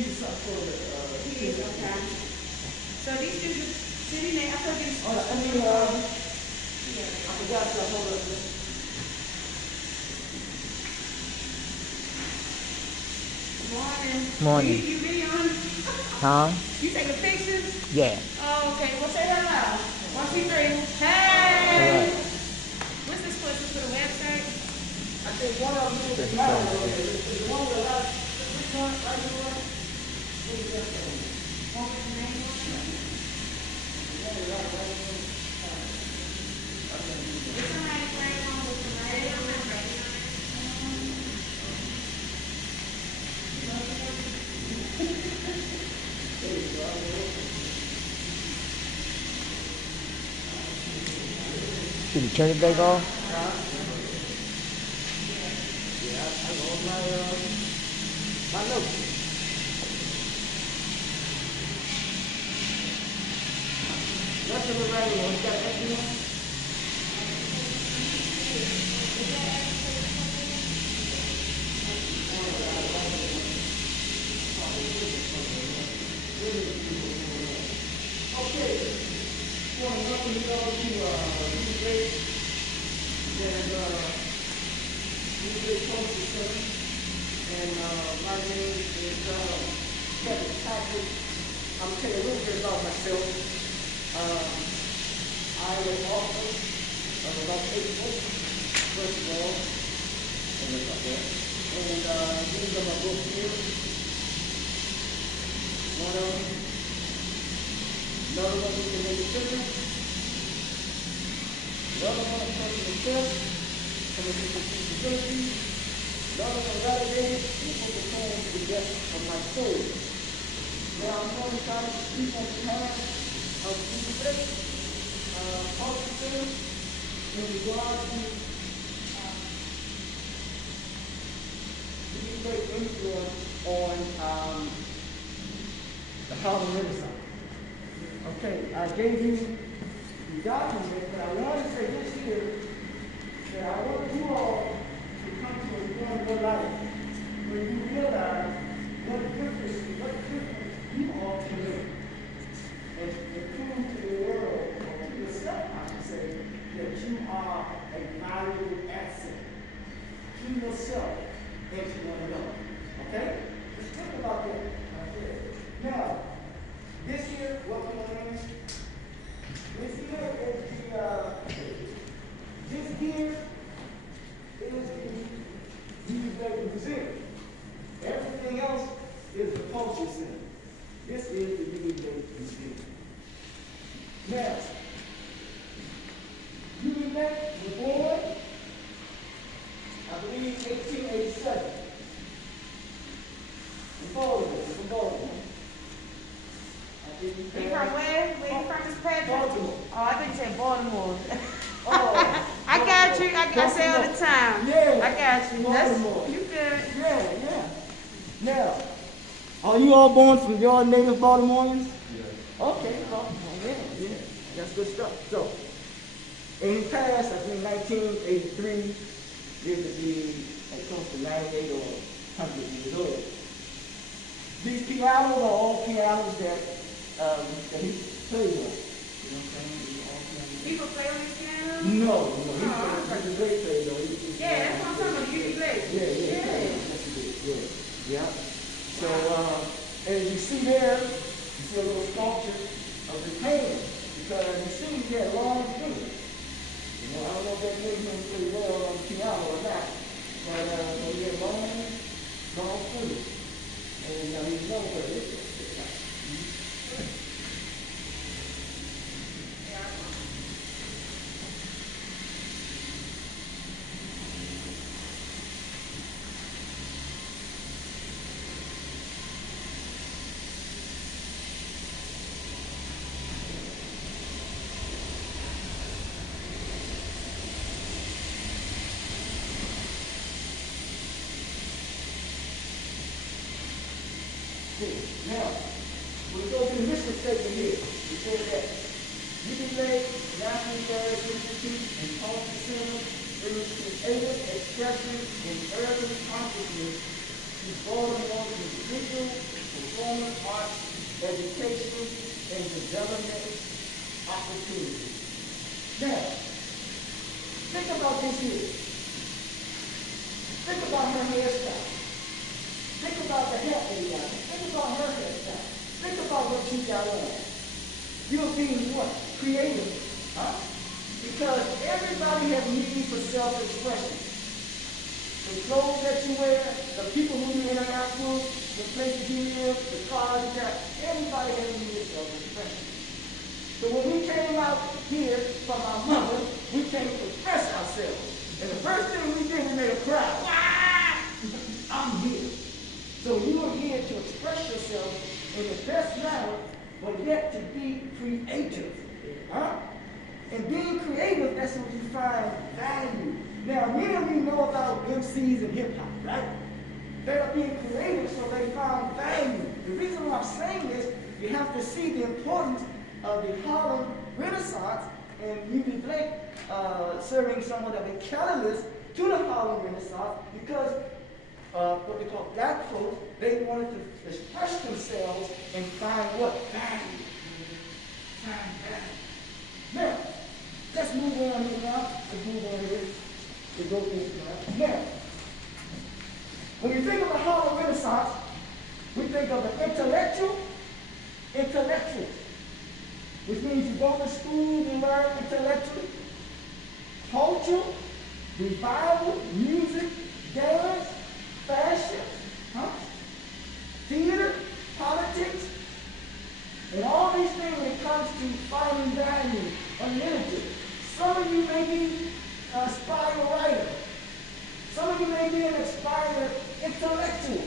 these are for the, Kids, okay. So these is the city name. I thought these. oh, I mean, I forgot to hold up. Morning. Morning. You really on? Huh? You taking pictures? Yeah. Oh, okay. Well, say hello. 1, 2, 3. All Hey. right. What's this for? Is this for the website? I think one of them is the one with a lot, which one, right here? What is that one? What was the name of it? One with a lot, right here. It's somebody playing on with the radio. Should we turn it back off? Yeah, I go my notes. Nothing was right here. You got extra one? Okay. Well, welcome you all to Mrs Paylor Youth. And my name is Kevin Patrick. I'm going to tell you a little bit about myself. I am an author of about 8 books, first of all. And these are my books here. One of them. Another one you can make a difference. Another one is personal trust. Coming to responsibility. Another one validated and the book of poems to the depth of my soul. Now I'm going to try to speak on behalf of Mrs Paylor in regard to the great influence on the Harlem Renaissance. Okay, I gave you the document, but I want to say this here, that I want you all to come to a point in your life where you realize what difference you all can make. And prove to the world, or to yourself, I should say, that you are a valuable asset to yourself and to one another. Okay? Just think about that right there. Now, this here, welcome on in. This here is this here is the museum. Everything else is the culture center. This is the museum. Now, you were born, I believe, 1887. In Baltimore, from Baltimore. You from where? Where you from, Miss Patrick? Baltimore. Oh, I think you said Baltimore. Oh, I got you. I say all the time. Yeah. I got you. Baltimore. You good. Yeah. Now, are you all born from your native Baltimoreans? Yeah. Okay, Baltimore, yeah. That's good stuff. So, in the past, I think 1983, lived to be like close to 98 or 100 years old. These pianos are all pianos that he plays on. You know what I'm saying? People play on this piano? No, he's a great player though. Yeah, that's what I'm talking about. You play. Yeah. Yes, he did. Yeah. So, as you see there, you see a little sculpture of his hand. Because as you see, he had long fingers. You know, I don't know if that made him pretty well on the piano or not. But he had long fingers. And he's known for it. Now, we'll go to the mission statement here. We say that UBA National Affairs Institute and Culture Center is creative expression in urban consciousness to Baltimore's individual, about this here. Think about her hairstyle. Think about the hair that you got. Think about her hairstyle. Think about what you got on. You're being what? Creative. Huh? Because everybody has need for self-expression. The clothes that you wear, the people who you interact with, the places you live, the cars you got, everybody has need for self-expression. So when we came out here from our mother, we came to express ourselves. And the first thing we did, we made a cry. Wah! I'm here. So you are here to express yourself in the best manner, but yet to be creative. Huh? And being creative, that's when you find value. Now, many of you know about MCs and hip-hop, right? They are being creative, so they found value. The reason why I'm saying this, you have to see the importance of the Harlem Renaissance and U.B. Blake serving somewhat of a catalyst to the Harlem Renaissance because what they call black folks, they wanted to express themselves and find what? Value. Find value. Now, let's move on here now. Let's move on here. To go through this now. Now, when we think of the Harlem Renaissance, we think of an intellectual, which means you go to school to learn intellectually, culture, revival, music, dance, fashion, theater, politics, and all these things when it comes to finding value or literature. Some of you may be an aspired writer. Some of you may be an aspired intellectual.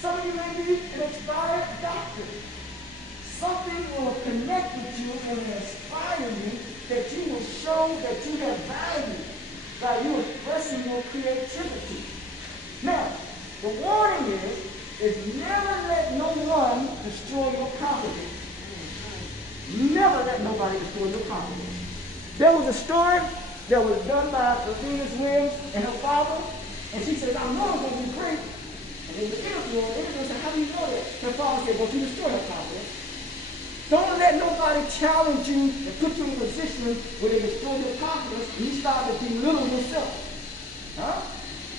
Some of you may be an inspired doctor. Something will connect with you and inspire you that you will show that you have value by you expressing your creativity. Now, the warning is never let no one destroy your confidence. Never let nobody destroy your confidence. There was a story that was done by Venus Williams and her father, and she said, I know I'm going to be great. And in the interview said, how do you know that? Her father said, well, you destroy her confidence. Don't let nobody challenge you and put you in a position where they destroy your confidence and you start to belittle yourself.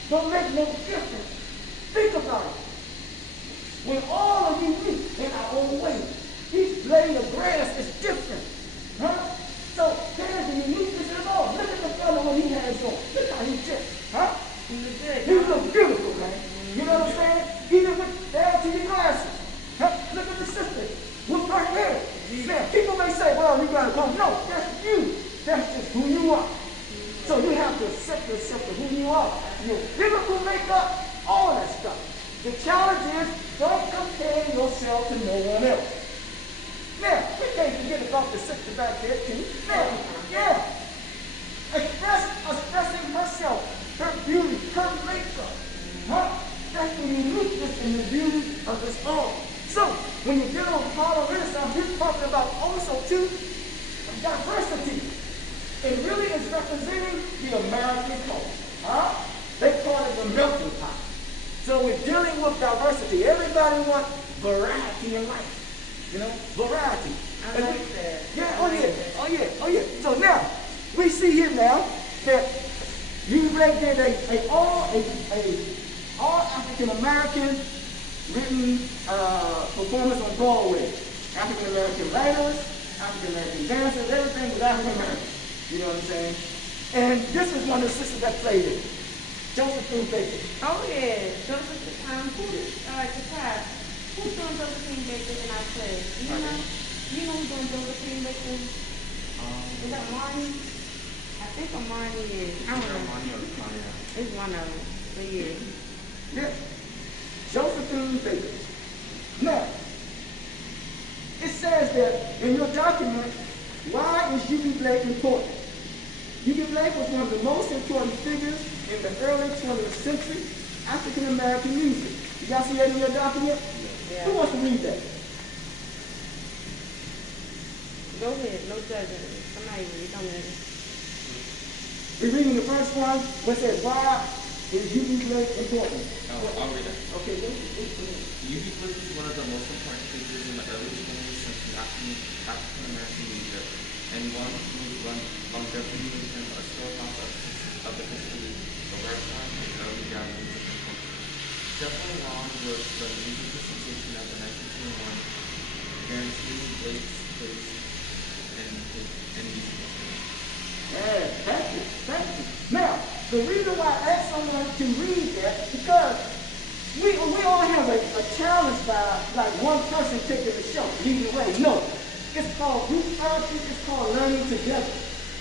Don't make no difference. Think about it. When all of you meet in our own way, each blade of grass is different. So there's a uniqueness in it all. Look at the fellow when he has on. Look how he dressed. He looks beautiful, man. You know what I'm saying? Even with down to your glasses. Look at the sister with her hair. Now, people may say, well, you got to go. No, that's you. That's just who you are. So you have to accept yourself for who you are. Your beautiful makeup, all that stuff. The challenge is, don't compare yourself to no one else. Now, we can't forget about the sister back there, too. Now, expressing herself, her beauty, her makeup. That's the uniqueness and the beauty of this all. So, when you deal with Harlem Renaissance, we're talking about also, too, diversity. It really is representing the American culture. They call it the melting pot. So we're dealing with diversity. Everybody wants variety in life. You know, variety. I like that. Yeah, oh yeah. So now, we see here now that you did a all African American written performance on Broadway. African American writers, African American dancers, everything was African American. You know what I'm saying? And this is one of the sisters that played it. Josephine Baker. Oh yeah, Josephine. Who's doing Josephine Baker in our play? You know who's doing Josephine Baker? Is that Marnie? I think Marnie is. I don't know. It's one of them. But yeah. Yeah. Josephine Baker. Now, it says that in your document, why is U.B. Blake important? U.B. Blake was one of the most important figures in the early 20th century African American music. You guys see that in your document? Yeah. Who wants to read that? Go ahead, no judging. Somebody read, don't matter. We're reading the first one, which says, why is U.B. Blake important? I'll read it. Okay, go ahead. U.B. Blake is one of the most important figures in the early 20th century African American music. and one whose longevity and a storehouse of the history of ragtime and early gatherings of the culture. Shuffle Along was the music presentation of the 1921 guaranteeing Blake's place and music. Yeah, thank you, thank you. Now, the reason why I asked someone to read that, because we all have a challenge by like one person taking the show, leading the way. No, it's called group therapy, it's called learning together.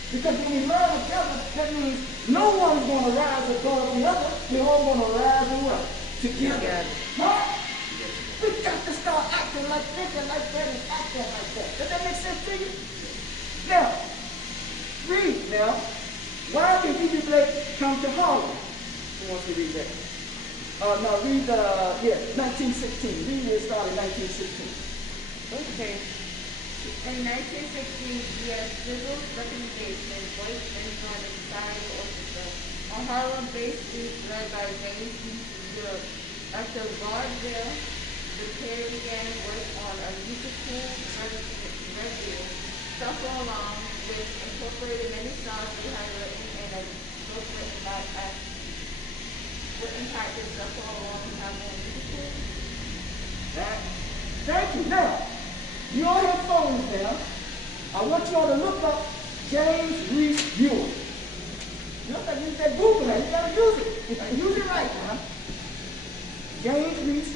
Because when we learn together, that means no one's going to rise above the other. We're all going to rise and what? Together. Huh? We got to start acting like thinking like that and acting like that. Does that make sense to you? Now, read now. Why did D.B. Blake come to Harlem? Who wants to read that? No, read 1916. Read where it started 1916. Okay. In 1916, the Sizzle's recommendation voiced in on the Society Orchestra on Harlem-based street led by James E. Europe. After vaudeville, the pair began work on a musical revue, Shuffle Along, which incorporated many songs they had written and a book written by us. What impact does Shuffle Along have on musical? Thank you. Now, you all have phones now. I want you all to look up James Reese Ewing. You don't have to use that Google now. You got to use it. You got to use it right now. James Reese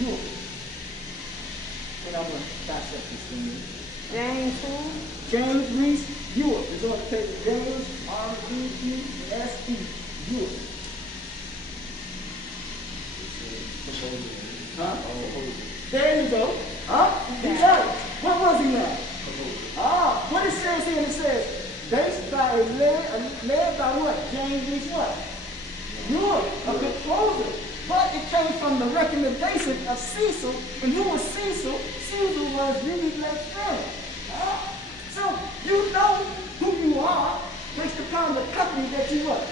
Ewing. And I'm going to dissect this thing. James who? James Reese Ewing. It's on the page. James R-E-E-S-E Ewing. Huh? There you go. Huh? He got it. What was he now? What it says here, it says, based by led by what? James Reese what? Ewing, a composer. But it came from the recommendation of Cecil. And who was Cecil? Cecil was really Blake's friend. So you know who you are based upon the company that you what?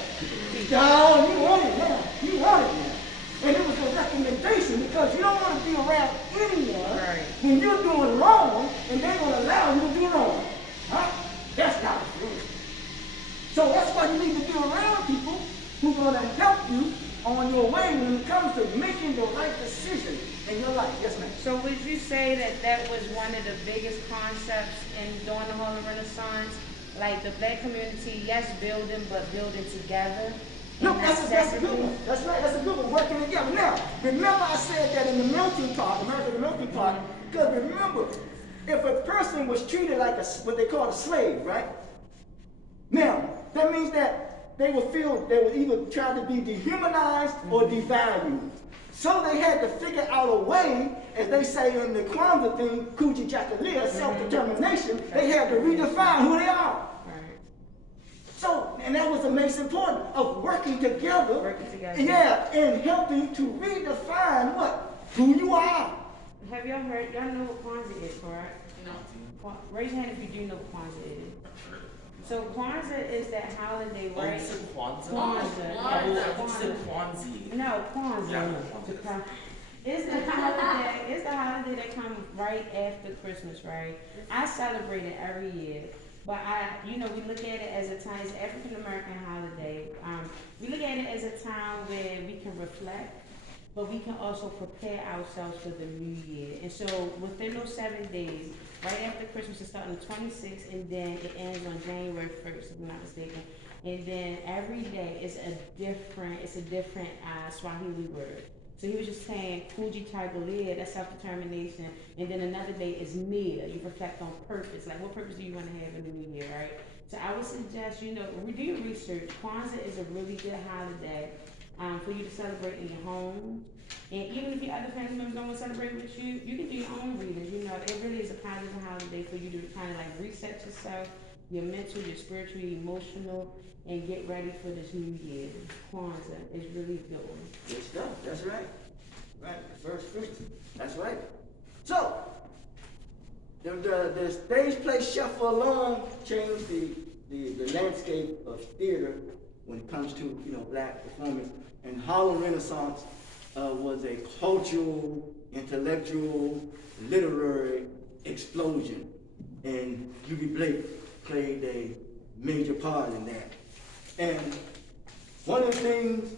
Oh, you want it now. You want it now. And it was a recommendation because you don't want to be around anyone when you're doing wrong and they're going to allow you to do wrong. Huh? That's not good. So that's why you need to be around people who are going to help you on your way when it comes to making the right decision in your life. Yes, ma'am. So would you say that that was one of the biggest concepts during the Harlem Renaissance? Like the black community, yes, building, but building together? No, that's a good one. That's right, that's a good one, working together. Now, remember I said that in the melting pot, the melting pot, because remember, if a person was treated like what they call a slave, right? Now, that means that they would either try to be dehumanized or devalued. So they had to figure out a way, as they say in the Kwanzaa thing, Kuji Jakalia, self-determination, they had to redefine who they are. So, and that was the most important of working together. Working together. Yeah, and helping to redefine what? Who you are. Have y'all heard, y'all know what Kwanzaa is, correct? No. Raise your hand if you do know what Kwanzaa is. So Kwanzaa is that holiday, right? Oh, you said Kwanzaa? Kwanzaa. Oh, you said Kwanzaa. No, Kwanzaa. Yeah, Kwanzaa. It's the holiday that comes right after Christmas, right? I celebrate it every year. But we look at it as a time, it's an African American holiday. We look at it as a time where we can reflect, but we can also prepare ourselves for the new year. And so within those 7 days, right after Christmas, it starts on the 26th, and then it ends on January 1st, if I'm not mistaken. And then every day is a different Swahili word. So he was just saying, Kuji Taigalia, that's self-determination. And then another day is Mia. You reflect on purpose. Like, what purpose do you want to have in the new year, right? So I would suggest, do your research. Kwanzaa is a really good holiday for you to celebrate in your home. And even if your other family members don't want to celebrate with you, you can do your own readings. It really is a positive holiday for you to kind of like reset yourself, your mental, your spiritual, your emotional, and get ready for this new year. Kwanzaa is really good one. Good stuff, that's right. Right, the first Christian, that's right. So, the stage play Shuffle Along changed the landscape of theater when it comes to, black performance. And Harlem Renaissance was a cultural, intellectual, literary explosion And UB Blake played a major part in that. And one of the things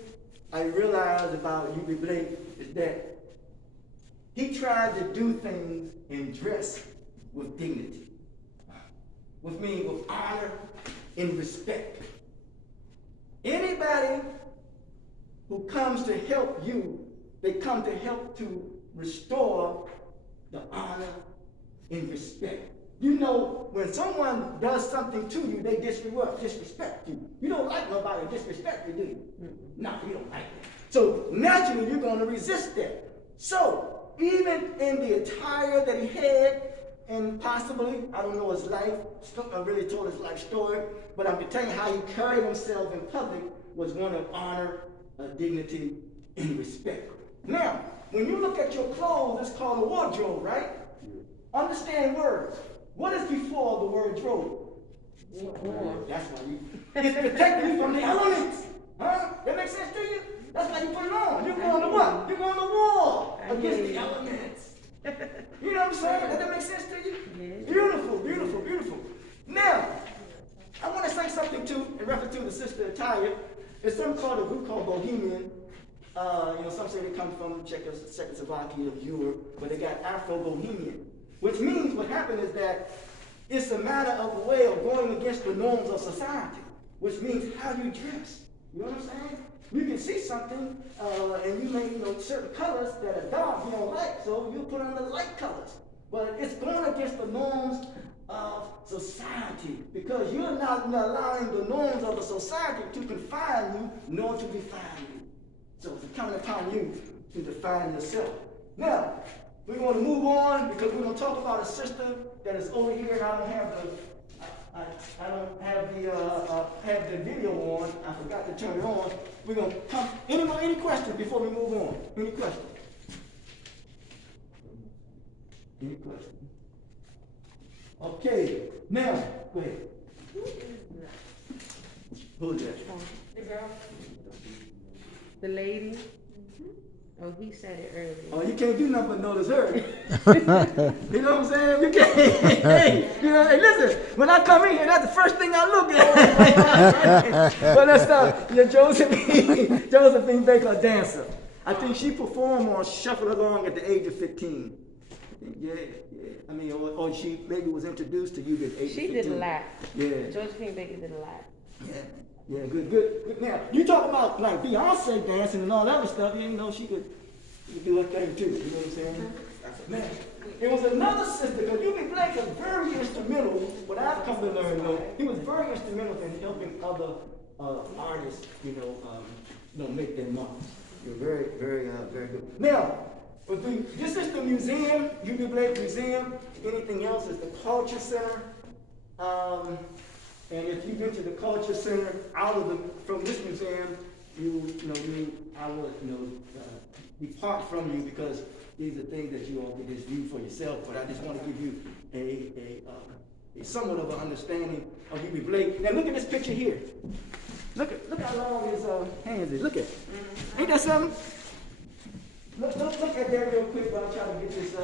I realized about UB Blake is that he tried to do things and dress with dignity. With honor and respect. Anybody who comes to help you, they come to help to restore the honor and respect. You know, when someone does something to you, they disrespect you. You don't like nobody disrespect you, do you? No, you don't like that. So naturally, you're going to resist that. So even in the attire that he had, and possibly, I don't know his life, I really told his life story, but I'm telling you how he carried himself in public was one of honor, dignity, and respect. Now, when you look at your clothes, it's called a wardrobe, right? Understand words. What is before the word robe? That's why it's protecting you from the elements. Huh? That makes sense to you? That's why you put it on. You're going to what? You're going to war against the elements. You know what I'm saying? Does that make sense to you? Yeah. Beautiful, beautiful, beautiful. Now, I want to say something too in reference to the sister attire. There's something called a group called Bohemian. Some say they come from Czechoslovakia or Europe, but they got Afro-Bohemian, which means what happened is that it's a matter of a way of going against the norms of society, which means how you dress. You know what I'm saying? You can see something, and you may, certain colors that are dark you don't like, so you put on the light colors. But it's going against the norms of society, because you're not allowing the norms of the society to confine you, nor to define you. So it's incumbent upon you to define yourself. Now, we're going to move on, because we're going to talk about a sister that is over here, and I don't have the video on. I forgot to turn it on. We're going to come. Any questions before we move on? Any questions? Any questions? Okay. Now, go ahead. Who is that? The girl. The lady. Oh, he said it earlier. Oh, you can't do nothing but notice her. You know what I'm saying? You can't. Hey, listen. When I come in here, that's the first thing I look at. But let's start. Josephine Baker, a dancer. I think she performed or shuffled along at the age of 15. Yeah. I mean, or she maybe was introduced to you at age of 15. She did a lot. Yeah. Josephine Baker did a lot. Yeah, good. Now, you talk about like Beyonce dancing and all that other stuff, she could do her thing too, you know what I'm saying? Now, it was another sister, because UB Blake was very instrumental, what I've come to learn, he was very instrumental in helping other artists, make their marks. You're very, very, very good. Now, this is the museum, UB Blake Museum. Anything else is the Culture Center. And if you've been to the Culture Center from this museum, I would depart from you, because these are things that you all can just view for yourself. But I just want to give you a somewhat of an understanding of UB Blake. Now look at this picture here. Look how long his hands is. Look at it. Ain't that something? Look at that real quick while I'm trying to get this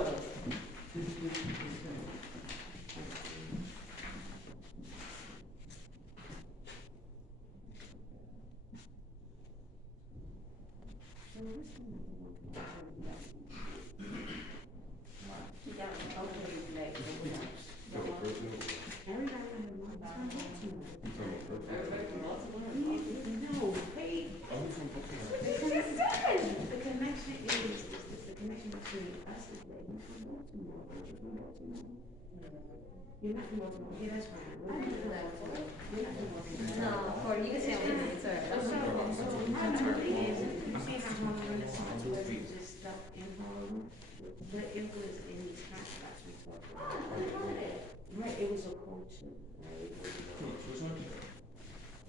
You're not from Baltimore. Yeah, that's fine. You're not from Baltimore. No, Corey, you can say what you say. My thing is, you see how Harlem Renaissance wasn't just stuck in Harlem? The influence in these hotspots we talked about. Right, it was a culture, right?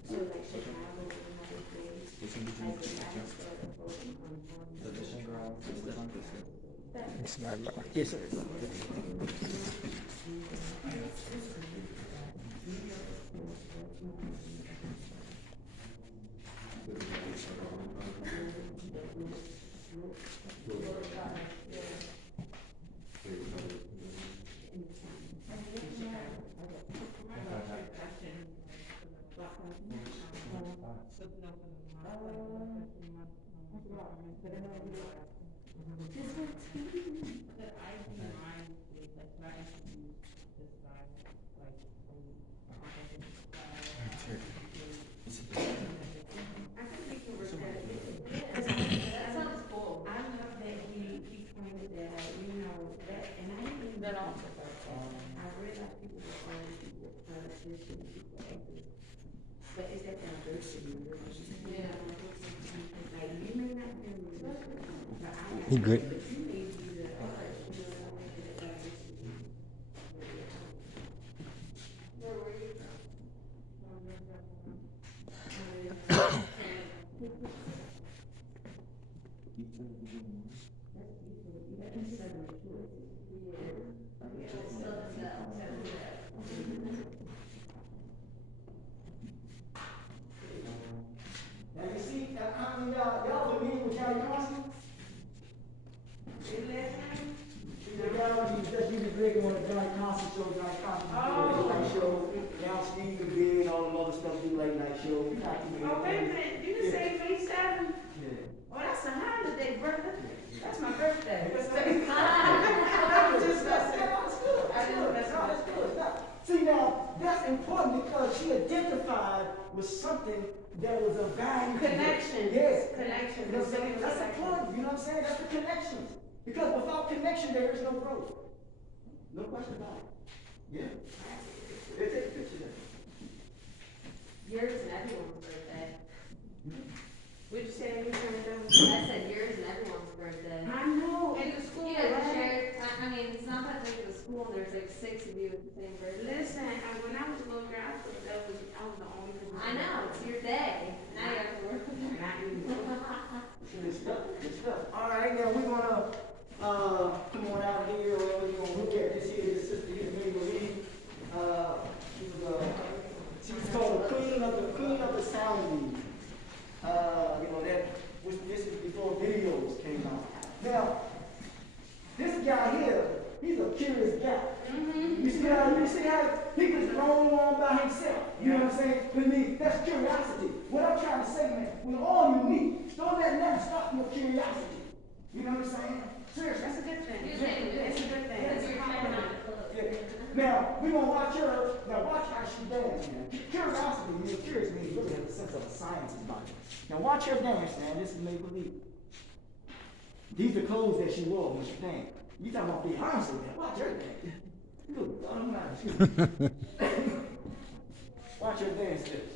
So like Chicago and other things, like the started focusing on Harlem. It's not low. Yes, sir. He good. Now you see, how many y'all familiar with Johnny Carson? The guy that you was big on the Johnny Carson show, Johnny Carson late night show. Now Steve is big and all the other stuff, do late night show. Not too many Oh, wait a things. minute, you just say May 7th? Yeah. Oh, that's a holiday, brother. That's my birthday. That's good. That's good. See now, that's important because she identified with something that was of value. Connection. Yes. Connection. You know what I'm saying? That's important. You know what I'm saying? That's the connections. Because without connection, there is no growth. No question about it. Yeah. They take a picture there. Yours and everyone's birthday. What'd you say? You turned it down? I said yours and everyone's birthday. I know. In the school, You guys right? share, I mean, it's not that big of a school, and there's like 6 of you with the same birthday. Listen, when I was a little girl, I thought I was the only person. I know, it's your day. Now you have to work with her. Not you. Good stuff. Good stuff. All right, now we're gonna come on out here. We're gonna look at this here. This sister here, Mary Marie. She was called the queen of the sound. You know that. This is before videos came out. Now, this guy here, he's a curious guy. Mm-hmm. You see how he was roaming on by himself. You know what I'm saying? With me, that's curiosity. What I'm trying to say, man, we're all unique. Don't let nothing stop your curiosity. You know what I'm saying? Seriously. That's a good thing. You're saying good. That's a good thing. That's your compliment. Yeah. Now, we're gonna watch her. Now, watch how she dance, man. Curiosity, you're curious, man, you really have a sense of a science about it. Now, watch her dance, man. This is make believe. These are clothes that she wore when she danced. You talking about Beyonce, man. Watch her dance. Good God Almighty. Watch her dance this.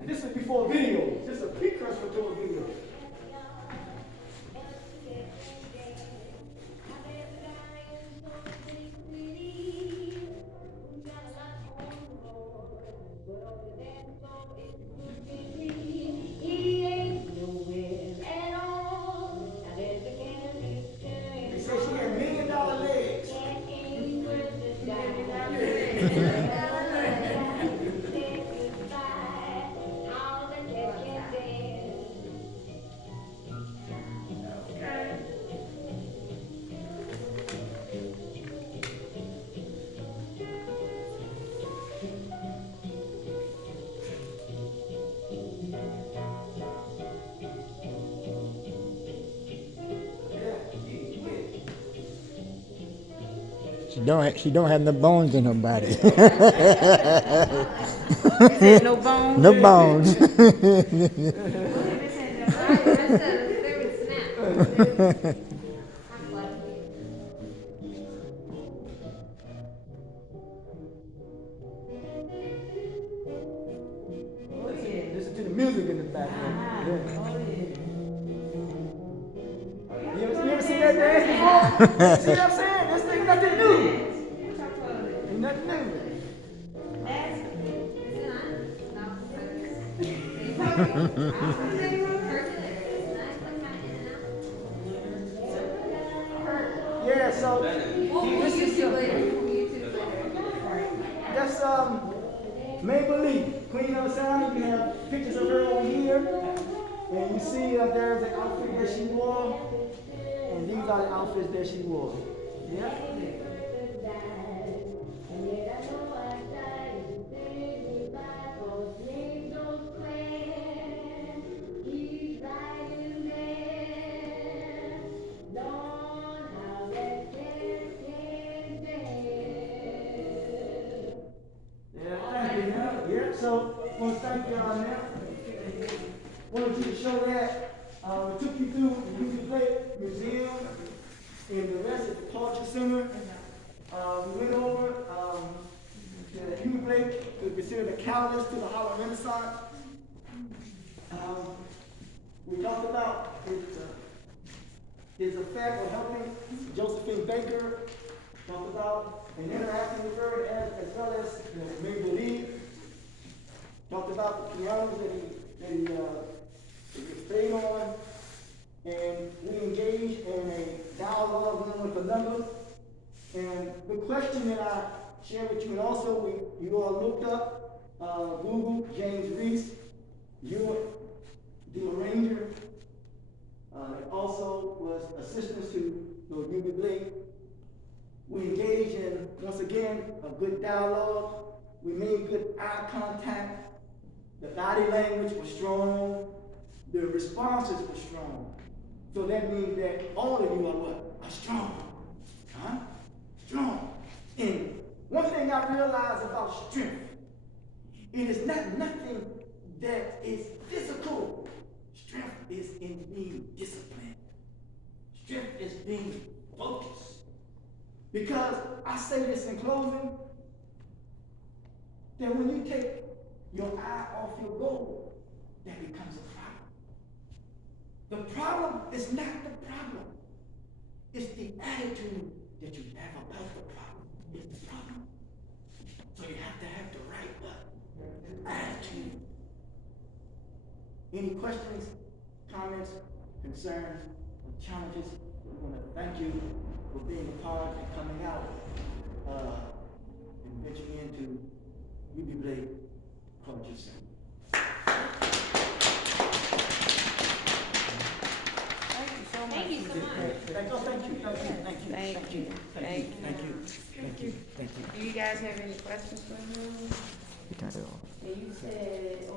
And this is before videos. This is a precursor to a video. They say she had $1 million legs. She don't have no bones in her body. No bones. No bones. Alright, that's a very snap. I'm lucky. Listen to the music in the background. Yeah. You ever seen that dance before? See what I'm saying? This thing nothing new. Ain't nothing new. Yeah, so We'll YouTube later. We'll YouTube later. that's Maybelline, Queen of the Sound. You can have pictures of her over here. And you see there's the outfit that she wore. And these are the outfits that she wore. Yeah. Yeah, so I want to thank y'all now. Wanted you to show that. We took you through the Music Plate Museum and the rest of the Culture Center. We went over the Music Plate to consider the catalyst to the Harlem Renaissance. We talked about his effect of helping Josephine Baker, talked about an interacting with her as well as make believe, talked about the pianos that he played on, and we engaged in a dialogue with another. And the question that I shared with you, and also you all looked up Google, James Reese, the arranger, also was assistant to Ruby Blake. We engaged in, once again, a good dialogue. We made good eye contact. The body language was strong. The responses were strong. So that means that all of you are what? Are strong. Huh? Strong. And one thing I realized about strength, it is not nothing that is physical. Strength is in being disciplined. Strength is being focused. Because I say this in closing, that when you take your eye off your goal, that becomes a problem. The problem is not the problem. It's the attitude that you have about the problem. It's the problem. So you have to have the right attitude. Any questions, comments, concerns, or challenges? We want to thank you for being a part and coming out and venturing into Ruby Blake Culture Center. Thank you so much. Thank you so much. Thank you. Do you guys have any questions for him? You got it all. And you said,